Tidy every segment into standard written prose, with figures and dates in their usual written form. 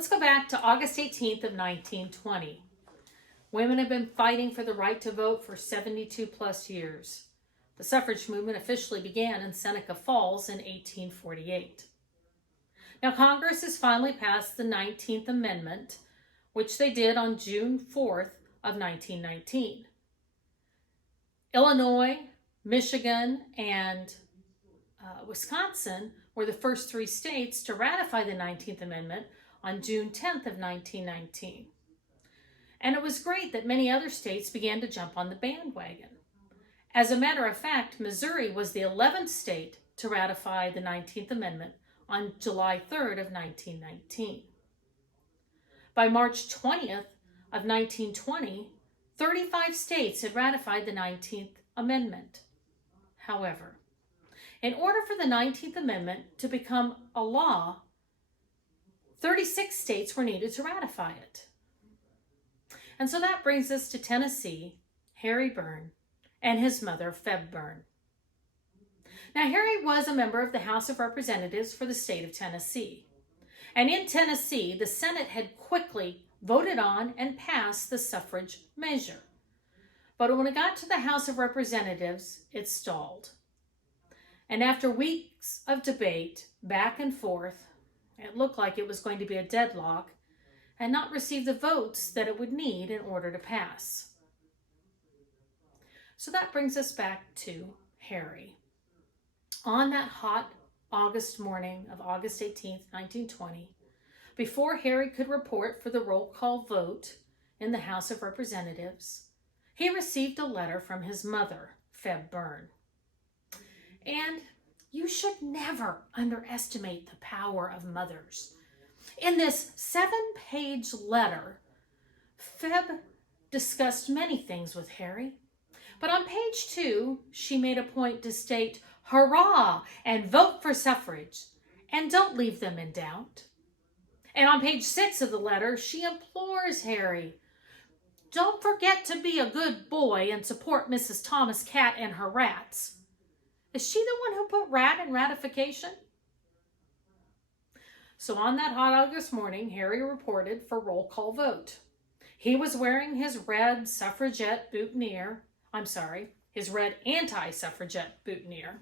Let's go back to August 18th of 1920. Women have been fighting for the right to vote for 72 plus years. The suffrage movement officially began in Seneca Falls in 1848. Now, Congress has finally passed the 19th Amendment, which they did on June 4th of 1919. Illinois, Michigan, and Wisconsin were the first three states to ratify the 19th Amendment on June 10th of 1919. And it was great that many other states began to jump on the bandwagon. As a matter of fact, Missouri was the 11th state to ratify the 19th Amendment on July 3rd of 1919. By March 20th of 1920, 35 states had ratified the 19th Amendment. However, in order for the 19th Amendment to become a law, 36 states were needed to ratify it. And so that brings us to Tennessee, Harry Byrne, and his mother, Febb Byrne. Now, Harry was a member of the House of Representatives for the state of Tennessee. And in Tennessee, the Senate had quickly voted on and passed the suffrage measure. But when it got to the House of Representatives, it stalled. And after weeks of debate, back and forth, it looked like it was going to be a deadlock and not receive the votes that it would need in order to pass. So that brings us back to Harry. On that hot August morning of August 18th, 1920, before Harry could report for the roll call vote in the House of Representatives, he received a letter from his mother, Febb Byrne. And you should never underestimate the power of mothers. In this 7-page letter, Febb discussed many things with Harry. But on page 2, she made a point to state, "Hurrah!" and vote for suffrage, and don't leave them in doubt. And on page 6 of the letter, she implores Harry, "Don't forget to be a good boy and support Mrs. Thomas Cat and her rats." Is she the one who put rat in ratification? So on that hot August morning, Harry reported for roll call vote. He was wearing his red suffragette boutonniere, his red anti-suffragette boutonniere.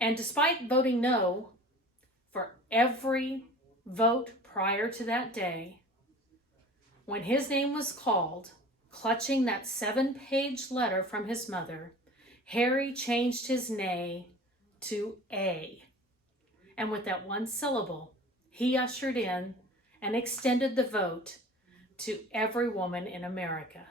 And despite voting no for every vote prior to that day, when his name was called, clutching that 7-page letter from his mother, Harry changed his nay to A. And with that one syllable, he ushered in and extended the vote to every woman in America.